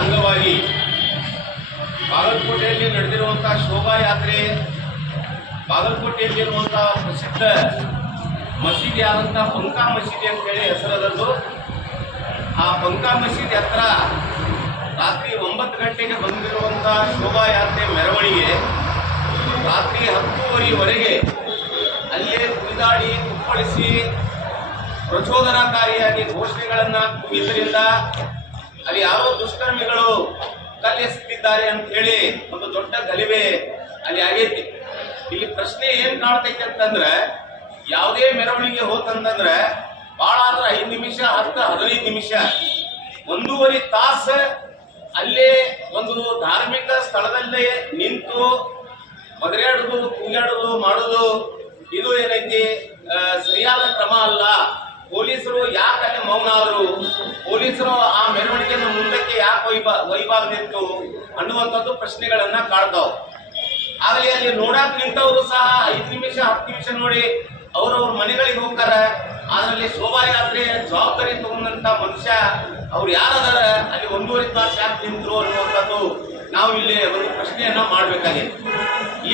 ಅಂಗವಾಗಿ ಬಾಗಲಕೋಟೆಯಲ್ಲಿ ನಡೆದಿರುವಂತಹ ಶೋಭಾಯಾತ್ರೆ, ಬಾಗಲಕೋಟೆಯಲ್ಲಿರುವಂತಹ ಪ್ರಸಿದ್ಧ ಮಸೀದಿ ಆದಂತಹ ಬಂಕಾ ಮಸೀದಿ ಅಂತೇಳಿ ಹೆಸರದದ್ದು. ಆ ಬಂಕಾ ಮಸೀದಿ ಹತ್ರ ರಾತ್ರಿ 9 ಗಂಟೆಗೆ ಬಂದಿರುವಂತಹ ಶೋಭಾಯಾತ್ರೆ ಮೆರವಣಿಗೆ ರಾತ್ರಿ 10:30ವರೆಗೆ ಅಲ್ಲೇ ಕುಣಿದಾಡಿ ಕುಪ್ಪಳಿಸಿ ಪ್ರಚೋದನಾಕಾರಿಯಾಗಿ ಘೋಷಣೆಗಳನ್ನ ಕೂಗಿದ್ದರಿಂದ ಅಲ್ಲಿ ಯಾರೋ ದುಷ್ಕರ್ಮಿಗಳು ಕಲ್ಲೆಸೆದಿದ್ದಾರೆ ಅಂತ ಹೇಳಿ ಒಂದು ದೊಡ್ಡ ಗಲಿಭೆ ಅಲ್ಲಿ ಆಗೈತಿ. ಇಲ್ಲಿ ಪ್ರಶ್ನೆ ಏನ್ ಕಾಣ್ತೈತಿ ಅಂತಂದ್ರೆ, ಯಾವುದೇ ಮೆರವಣಿಗೆ ಹೋತಂತಂದ್ರೆ ಬಹಳ ಆದ್ರೆ 5 ನಿಮಿಷ 10-15 ನಿಮಿಷ 1.5 ತಾಸು ಅಲ್ಲೇ ಒಂದು ಧಾರ್ಮಿಕ ಸ್ಥಳದಲ್ಲೇ ನಿಂತು ಒದರಾಡುದು ಕೂಗಾಡುದು ಮಾಡುದು ಇದು ಏನೈತಿ ಸರಿಯಾದ ಕ್ರಮ ಅಲ್ಲ. ಪೊಲೀಸರು ಯಾಕೆ ಅಲ್ಲಿ ಮೌನ ಆದ್ರು, ಪೊಲೀಸರು ಆ ಮೆರವಣಿಗೆಯನ್ನು ಮುಂದಕ್ಕೆ ಯಾಕೆ ಒಯ್ಬಾರ್ದಿತ್ತು ಅನ್ನುವಂಥದ್ದು ಪ್ರಶ್ನೆಗಳನ್ನ ಕಾಡ್ತಾವ್. ಆಗಲಿ ಅಲ್ಲಿ ನೋಡಾಕ್ ನಿಂತವರು ಸಹ 5 ನಿಮಿಷ 10 ನಿಮಿಷ ನೋಡಿ ಅವ್ರವ್ರ ಮನೆಗಳಿಗೆ ಹೋಗ್ತಾರ. ಅದರಲ್ಲಿ ಶೋಭಾಯಾತ್ರೆ ಜವಾಬ್ದಾರಿ ತಗೊಂಡಂತ ಮನುಷ್ಯ ಅವ್ರು ಯಾರದಾರ ಅಲ್ಲಿ 1.5 ತಾಸು ಯಾಕೆ ನಿಂತರು ಅನ್ನುವಂಥದ್ದು ನಾವು ಇಲ್ಲಿ ಒಂದು ಪ್ರಶ್ನೆಯನ್ನ ಮಾಡ್ಬೇಕಾಗಿದೆ.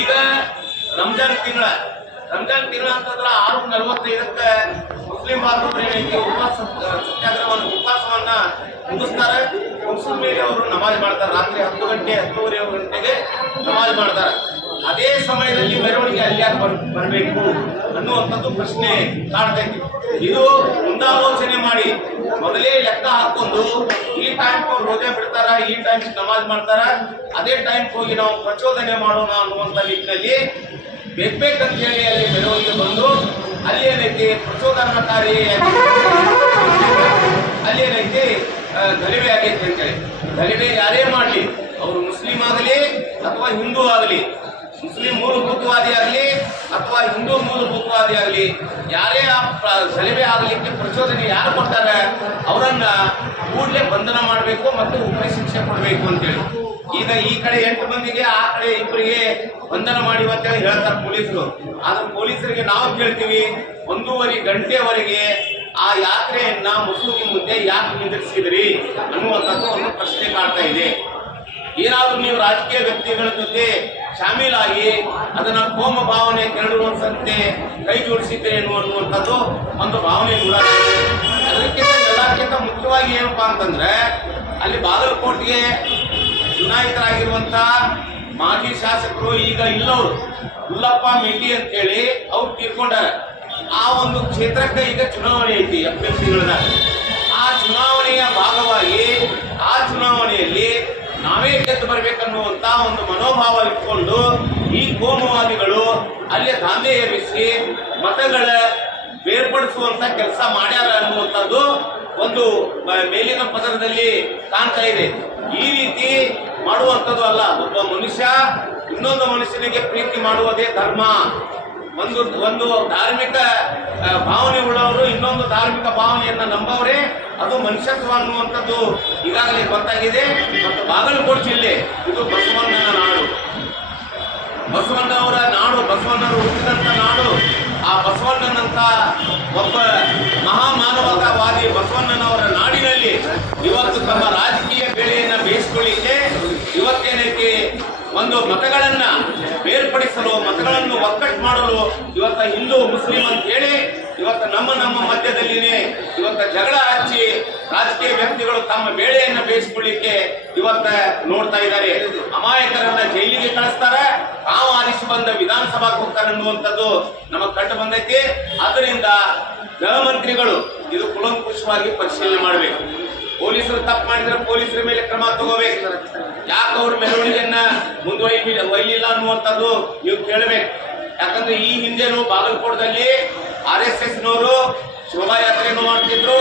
ಈಗ ರಂಜಾನ್ ತಿಂಗಳ ಅಂತಂದ್ರೆ 6:45ಕ್ಕೆ ಮುಸ್ಲಿಂ ಬಾಂಧವರು ಏನೈತಿ ಉಪವಾಸವನ್ನ ಮುಗಿಸ್ತಾರೆ. ಮುಗಿಸಿದ ಮೇಲೆ ಅವರು ನಮಾಜ್ ಮಾಡ್ತಾರೆ. ರಾತ್ರಿ 10 ಗಂಟೆ 10:30 ಗಂಟೆಗೆ ನಮಾಜ್ ಮಾಡ್ತಾರೆ. ಅದೇ ಸಮಯದಲ್ಲಿ ಮೆರವಣಿಗೆ ಅಲ್ಲಿ ಯಾಕೆ ಬರಬೇಕು ಅನ್ನುವಂಥದ್ದು ಪ್ರಶ್ನೆ ಕಾಡ್ತೈತಿ. ಇದು ಮುಂದಾಲೋಚನೆ ಮಾಡಿ ಮೊದಲೇ ಲೆಕ್ಕ ಹಾಕೊಂಡು ಈ ಟೈಮ್ ರೋಜೆ ಬಿಡ್ತಾರ, ಈ ಟೈಮ್ ನಮಾಜ್ ಮಾಡ್ತಾರ, ಅದೇ ಟೈಮ್ ಹೋಗಿ ನಾವು ಪ್ರಚೋದನೆ ಮಾಡೋಣ ಅನ್ನುವಂಥ ನಿಟ್ಟಿನಲ್ಲಿ ಬೇಕಂತ ಹೇಳಿ ಅಲ್ಲಿ ಮೆರವಣಿಗೆ ಬಂದು ಅಲ್ಲಿ ಏನೈತಿ ಪ್ರಚೋದನಕಾರಿ ಅಲ್ಲಿ ಏನೈತಿ ಗಲಿಭೆ ಆಗೈತಿ ಅಂತೇಳಿ. ಗಲಿಭೆ ಯಾರೇ ಮಾಡಲಿ, ಅವರು ಮುಸ್ಲಿಂ ಆಗಲಿ ಅಥವಾ ಹಿಂದೂ ಆಗಲಿ, ಮುಸ್ಲಿಂ ಮೂಲಭೂತವಾದಿ ಆಗಲಿ ಅಥವಾ ಹಿಂದೂ ಮೂಲಭೂತವಾದಿ ಆಗಲಿ, ಯಾರೇ ಆ ಗಲಿಭೆ ಆಗಲಿಕ್ಕೆ ಪ್ರಚೋದನೆ ಯಾರು ಕೊಡ್ತಾರೆ ಅವರನ್ನ ಕೂಡಲೇ ಬಂಧನ ಮಾಡಬೇಕು ಮತ್ತು ಉಗ್ರ ಶಿಕ್ಷೆ ಕೊಡಬೇಕು ಅಂತೇಳಿ. ಈಗ ಈ ಕಡೆ 8 ಮಂದಿಗೆ, ಆ ಕಡೆ 2 ಬಂಧನ ಮಾಡಿ ಅಂತೇಳಿ ಹೇಳ್ತಾರೆ ಪೊಲೀಸರು. ಆದ್ರೆ ಪೊಲೀಸರಿಗೆ ನಾವು ಕೇಳ್ತೀವಿ, 1.5 ಗಂಟೆವರೆಗೆ ಆ ಯಾತ್ರೆಯನ್ನ ಮುಸುಕಿನ ಮುಂದೆ ಯಾಕೆ ನಿಂದಿರಿಸಿದ್ರಿ ಅನ್ನುವಂಥದ್ದು ಒಂದು ಪ್ರಶ್ನೆ ಕಾಡ್ತಾ ಇದೆ. ಏನಾದ್ರೂ ನೀವು ರಾಜಕೀಯ ವ್ಯಕ್ತಿಗಳ ಜೊತೆ ಶಾಮೀಲಾಗಿ ಅದನ್ನ ಕೋಮ ಭಾವನೆ ಕೆರಳುವಂತೆ ಕೈ ಜೋಡಿಸಿದ್ದೆ ಅನ್ನುವಂಥದ್ದು ಒಂದು ಭಾವನೆ ಕೂಡ. ಅದಕ್ಕಿಂತ ಎಲ್ಲಕ್ಕಿಂತ ಮುಖ್ಯವಾಗಿ ಏನಪ್ಪಾ ಅಂತಂದ್ರೆ, ಅಲ್ಲಿ ಬಾಗಲಕೋಟೆಗೆ ಚುನಾಯಿತರಾಗಿರುವಂತ ಮಾಜಿ ಶಾಸಕರು ಈಗ ಇಲ್ಲವರು ಹುಲ್ಲಪ್ಪ ಮೇಟಿ ಅಂತ ಹೇಳಿ ಅವ್ರು ತೀರ್ಕೊಂಡಾರ. ಆ ಒಂದು ಕ್ಷೇತ್ರಕ್ಕೆ ಈಗ ಚುನಾವಣೆ ಐತಿ ಅಭ್ಯರ್ಥಿಗಳನ್ನ. ಆ ಚುನಾವಣೆಯ ಭಾಗವಾಗಿ ಆ ಚುನಾವಣೆಯಲ್ಲಿ ನಾವೇ ಗೆದ್ದು ಬರ್ಬೇಕನ್ನುವಂತ ಒಂದು ಮನೋಭಾವ ಇಟ್ಕೊಂಡು ಈ ಕೋಮುವಾದಿಗಳು ಅಲ್ಲಿ ದಾಂಧೆ ಏರಿಸಿ ಮತಗಳ ಬೇರ್ಪಡಿಸುವಂತ ಕೆಲಸ ಮಾಡ್ಯಾರ ಅನ್ನುವಂಥದ್ದು ಒಂದು ಮೇಲಿನ ಪದರದಲ್ಲಿ ಕಾಣ್ತಾ ಇದೆ. ಈ ರೀತಿ ಮಾಡುವಂಥದ್ದು ಅಲ್ಲ. ಒಬ್ಬ ಮನುಷ್ಯ ಇನ್ನೊಂದು ಮನುಷ್ಯನಿಗೆ ಪ್ರೀತಿ ಮಾಡುವುದೇ ಧರ್ಮ. ಒಂದು ಧಾರ್ಮಿಕ ಭಾವನೆ ಉಳ್ಳವರು ಇನ್ನೊಂದು ಧಾರ್ಮಿಕ ಭಾವನೆಯನ್ನ ನಂಬವರೇ ಅದು ಮನುಷ್ಯತ್ವ ಅನ್ನುವಂಥದ್ದು ಈಗಾಗಲೇ ಗೊತ್ತಾಗಿದೆ. ಮತ್ತು ಬಾಗಲಕೋಟೆ ಜಿಲ್ಲೆ ಇದು ಬಸವಣ್ಣನ ನಾಡು, ಬಸವಣ್ಣವರ ನಾಡು, ಬಸವಣ್ಣರು ಹುಟ್ಟಿದಂತ ನಾಡು. ಆ ಬಸವಣ್ಣನಂತ ಒಬ್ಬ ಮಹಾಮಾನವತಾವಾದಿ ಬಸವಣ್ಣನವರ ನಾಡಿನಲ್ಲಿ ಇವತ್ತು ತಮ್ಮ ರಾಜಕೀಯ ಬೇಳೆಯನ್ನ ಬೇಯಿಸಿಕೊಳ್ಳಿಕ್ಕೆ ಇವತ್ತೇನೈತಿ ಒಂದು ಮತಗಳನ್ನ ಬೇರ್ಪಡಿಸಲು, ಮತಗಳನ್ನು ಒಕ್ಕಟ್ಟು ಮಾಡಲು ಇವತ್ತ ಹಿಂದೂ ಮುಸ್ಲಿಂ ಅಂತ ಹೇಳಿ ಇವತ್ತು ನಮ್ಮ ಮಧ್ಯದಲ್ಲಿನೇ ಇವತ್ತ ಜಗಳ ಹಚ್ಚಿ ರಾಜಕೀಯ ವ್ಯಕ್ತಿಗಳು ತಮ್ಮ ಬೇಳೆಯನ್ನ ಬೇಯಿಸಿಕೊಳ್ಳಿಕ್ಕೆ ಇವತ್ತ ನೋಡ್ತಾ ಇದ್ದಾರೆ. ಅಮಾಯಕರನ್ನ ಜೈಲಿಗೆ ಕಳಿಸ್ತಾರೆ, ತಾವು ಆರಿಸಿ ಬಂದ ವಿಧಾನಸಭಾಗೆ ಹೋಗ್ತಾರೆ ಅನ್ನುವಂಥದ್ದು ನಮಗ್ ಕಂಡು ಬಂದೈತಿ. ಆದ್ದರಿಂದ ಗೃಹ ಮಂತ್ರಿಗಳು ಇದು ಕುಲಂಕುಷವಾಗಿ ಪರಿಶೀಲನೆ ಮಾಡಬೇಕು. ಪೊಲೀಸರು ತಪ್ಪು ಮಾಡಿದ್ರೆ ಪೊಲೀಸರ ಮೇಲೆ ಕ್ರಮ ತಗೋಬೇಕು. ಯಾಕೆ ಅವ್ರ ಮೆರವಣಿಗೆಯನ್ನ ಮುಂದುವರಿಲಿಲ್ಲ ಅನ್ನುವಂಥದ್ದು ನೀವು ಕೇಳಬೇಕು. ಯಾಕಂದ್ರೆ ಈ ಹಿಂದೆನೂ ಬಾಗಲಕೋಟದಲ್ಲಿ RSSನವರು ಶೋಭಾಯಾತ್ರೆಯನ್ನು ಮಾಡ್ತಿದ್ರು,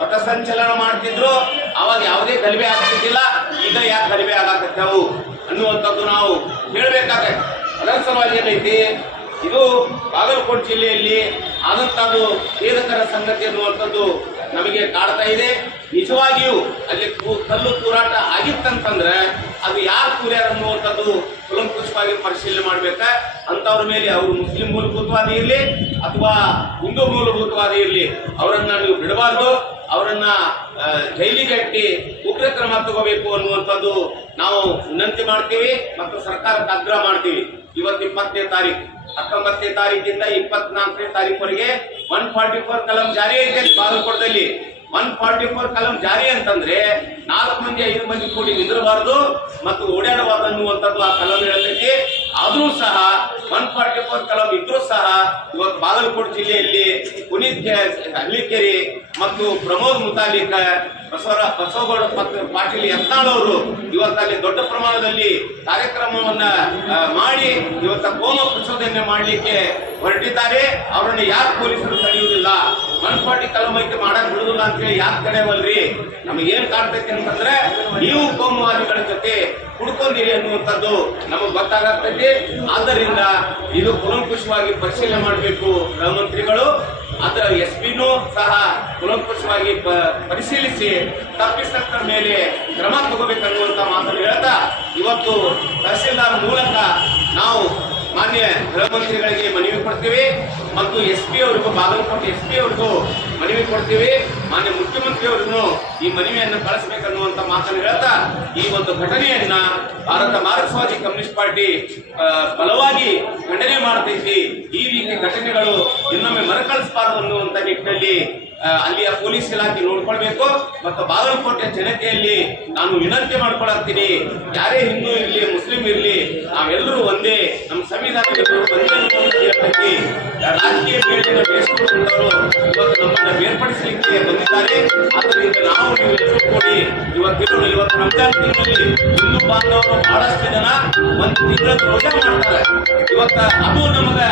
ಪಥಸಂಚಲನ ಮಾಡ್ತಿದ್ರು. ಅವಾಗ ಯಾವುದೇ ಗಲಿಭೆ ಆಗ್ತಿದ್ದಿಲ್ಲ. ಈಗ ಯಾಕೆ ಗಲಿಭೆ ಆಗಾಕತ್ತವು ಅನ್ನುವಂಥದ್ದು ನಾವು ಹೇಳ್ಬೇಕಾಗತ್ತೆ. ಅದರ ಸಲುವಾಗಿ ಏನೈತಿ, ಇದು ಬಾಗಲಕೋಟೆ ಜಿಲ್ಲೆಯಲ್ಲಿ ಆದಂತದ್ದು ಖೇದಕರ ಸಂಗತಿ ಅನ್ನುವಂಥದ್ದು ನಮಗೆ ಕಾಡ್ತಾ ಇದೆ. ನಿಜವಾಗಿಯೂ ಅಲ್ಲಿ ಕಲ್ಲು ತೂರಾಟ ಆಗಿತ್ತಂತಂದ್ರೆ ಅದು ಯಾರು ತೂರ್ಯಾರ ಅನ್ನುವಂಥದ್ದು ಕುಲಂಕುಷವಾಗಿ ಪರಿಶೀಲನೆ ಮಾಡ್ಬೇಕ. ಅಂತವ್ರ ಮೇಲೆ ಅವರು ಮುಸ್ಲಿಂ ಮೂಲಭೂತವಾದಿ ಇರಲಿ ಅಥವಾ ಹಿಂದೂ ಮೂಲಭೂತವಾದಿ ಇರಲಿ, ಅವರನ್ನ ನೀವು ಬಿಡಬಾರ್ದು. ಅವರನ್ನ ಜೈಲಿಗೆ ಅಟ್ಟಿ ಉಗ್ರ ಕ್ರಮ ತಗೋಬೇಕು ಅನ್ನುವಂಥದ್ದು ನಾವು ವಿನಂತಿ ಮಾಡ್ತೀವಿ ಮತ್ತು ಸರ್ಕಾರಕ್ಕೆ ಆಗ್ರಹ ಮಾಡ್ತೀವಿ. ಇವತ್ತು 20ನೇ ತಾರೀಕು, 19ನೇ ತಾರೀಕಿಂದ 24ನೇ ತಾರೀಕುವರೆಗೆ 144 ಕಲಂ ಜಾರಿ ಐತೆ ಬಾಗಲಕೋಟದಲ್ಲಿ. 144 ಕಲಂ ಜಾರಿ ಅಂತಂದ್ರೆ 4 ಮಂದಿ 5 ಮಂದಿ ಕೂಡಿ ನಿಂದಿರಬಾರದು ಮತ್ತು ಓಡಾಡಬಾರದು ಅನ್ನುವಂಥದ್ದು ಆ ಕಲಂ ಹೇಳ್ತೈತಿ. ಆದ್ರೂ ಸಹ 144 ಕಲಂ ಇದ್ರೂ ಸಹ ಇವತ್ತು ಬಾಗಲಕೋಟೆ ಜಿಲ್ಲೆಯಲ್ಲಿ ಪುನೀತ್ ಹಳ್ಳಿಕೇರಿ ಮತ್ತು ಪ್ರಮೋದ್ ಮುತಾಲಿಕ ಬಸವಗೌಡ ಪಾಟೀಲ್ ಯತ್ನಾಳ್ ಅವರು ಇವತ್ತಲ್ಲಿ ದೊಡ್ಡ ಪ್ರಮಾಣದಲ್ಲಿ ಕಾರ್ಯಕ್ರಮವನ್ನ ಮಾಡಿ ಇವತ್ತ ಕೋಮ ಪ್ರಚೋದನೆ ಮಾಡಲಿಕ್ಕೆ ಹೊರಟಿದ್ದಾರೆ. ಅವರನ್ನ ಯಾಕೆ ಪೊಲೀಸರು ತಡೆಯುವುದಿಲ್ಲ? 140 ಕಲಂ ಐತೆ ಮಾಡಕ್ ಬಿಡುದಿಲ್ಲ ಅಂತ ಹೇಳಿ ಯಾಕೆ ತಡೆಯವಲ್ರಿ? ನಮಗೇನ್ ಕಾಣ್ತೈತಿ ಅಂತಂದ್ರೆ ನೀವು ಕೋಮುವಾದಿಗಳ ಜೊತೆ ಹುಡ್ಕೊಂಡಿರಿ ಅನ್ನುವಂಥದ್ದು ನಮಗೆ ಗೊತ್ತಾಗತೈತಿ. ಆದ್ದರಿಂದ ಇದು ಕೂಲಂಕುಷವಾಗಿ ಪರಿಶೀಲನೆ ಮಾಡಬೇಕು ಗೃಹ ಮಂತ್ರಿಗಳು. ಅದರ ಎಸ್ಪಿನೂ ಸಹ ಕೂಲಂಕುಷವಾಗಿ ಪರಿಶೀಲಿಸಿ ತಪ್ಪಿತಸ್ಥರ ಮೇಲೆ ಕ್ರಮ ತಗೋಬೇಕನ್ನುವಂತ ಮಾತನ್ನು ಹೇಳ್ತಾ ಇವತ್ತು ತಹಸೀಲ್ದಾರ್ ಮೂಲಕ ನಾವು ಮಾನ್ಯ ಗೃಹ ಮಂತ್ರಿಗಳಿಗೆ ಮನವಿ ಕೊಡ್ತೀವಿ ಮತ್ತು SP ಅವರಿಗೂ, ಬಾಗಲಕೋಟೆ SP ಅವರಿಗೂ ಮನವಿ ಕೊಡ್ತೀವಿ. ಮಾನ್ಯ ಮುಖ್ಯಮಂತ್ರಿ ಅವರನ್ನು ಈ ಮನವಿಯನ್ನು ಕಳಿಸಬೇಕನ್ನುವಂತ ಮಾತನ್ನು ಹೇಳ್ತಾ ಈ ಒಂದು ಘಟನೆಯನ್ನ ಭಾರತ ಮಾರ್ಕ್ಸ್ವಾದಿ ಕಮ್ಯುನಿಸ್ಟ್ ಪಾರ್ಟಿ ಬಲವಾಗಿ ಖಂಡನೆ ಮಾಡ್ತೈತಿ. ಈ ರೀತಿ ಘಟನೆಗಳು ಇನ್ನೊಮ್ಮೆ ಮರುಕಳಿಸಬಾರದು ಅನ್ನುವಂತ ನಿಟ್ಟಿನಲ್ಲಿ ಅಲ್ಲಿಯ ಪೊಲೀಸ್ ಇಲಾಖೆ ನೋಡ್ಕೊಳ್ಬೇಕು. ಮತ್ತು ಬಾಗಲಕೋಟೆ ಜನತೆಯಲ್ಲಿ ನಾನು ವಿನಂತಿ ಮಾಡ್ಕೊಳತ್ತೀನಿ, ಯಾರೇ ಹಿಂದೂ ಇರಲಿ ಮುಸ್ಲಿಂ ಇರಲಿ ನಾವೆಲ್ಲರೂ ಒಂದೇ, ನಮ್ಮ ಸಂವಿಧಾನದಲ್ಲಿ ಒಂದೇ. ರಾಜಕೀಯ ಬೇಡಿನ ಬೇಯಿಸಿಕೊಂಡವರು ಇವತ್ತು ನಮ್ಮನ್ನ ಬೇರ್ಪಡಿಸಲಿಕ್ಕೆ ಬಂದಿದ್ದಾರೆ. ಆದ್ದರಿಂದ ನಾವು ನೀವೆಲ್ಲರೂ ಕೂಡಿ ಇವತ್ತು ರಂಜಾನ್ ತಿಂಗಳಲ್ಲಿ ಹಿಂದೂ ಬಾಂಧವರು ಬಹಳಷ್ಟು ಜನ ಒಂದು ತಿಂಗಳ ರೋಜಾ ಮಾಡ್ತಾರೆ. ಇವತ್ತ ಅದು ನಮಗೆ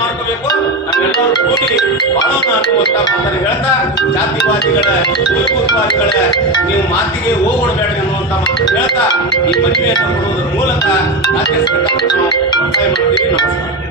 ಮಾಡ್ಕೋಬೇಕು. ನಾವೆಲ್ಲರೂ ಕೂಡಿ ಬಾಳೋಣ ಅನ್ನುವಂತ ಮಾತನ್ನು ಹೇಳ್ತಾ ಜಾತಿವಾದಿಗಳ ಮೂಲಭೂತವಾದಿಗಳ ನೀವು ಮಾತಿಗೆ ಹೋಗ್ಬಿಡಬೇಡ ಅನ್ನುವಂತ ಮಾತನ್ನು ಹೇಳ್ತಾ ಈ ಮನವಿಯನ್ನು ಕೊಡುವುದರ ಮೂಲಕ ರಾಜ್ಯ ಸರ್ಕಾರವನ್ನು ಒತ್ತಾಯ ಮಾಡ್ತೀವಿ. ನಮಸ್ಕಾರ.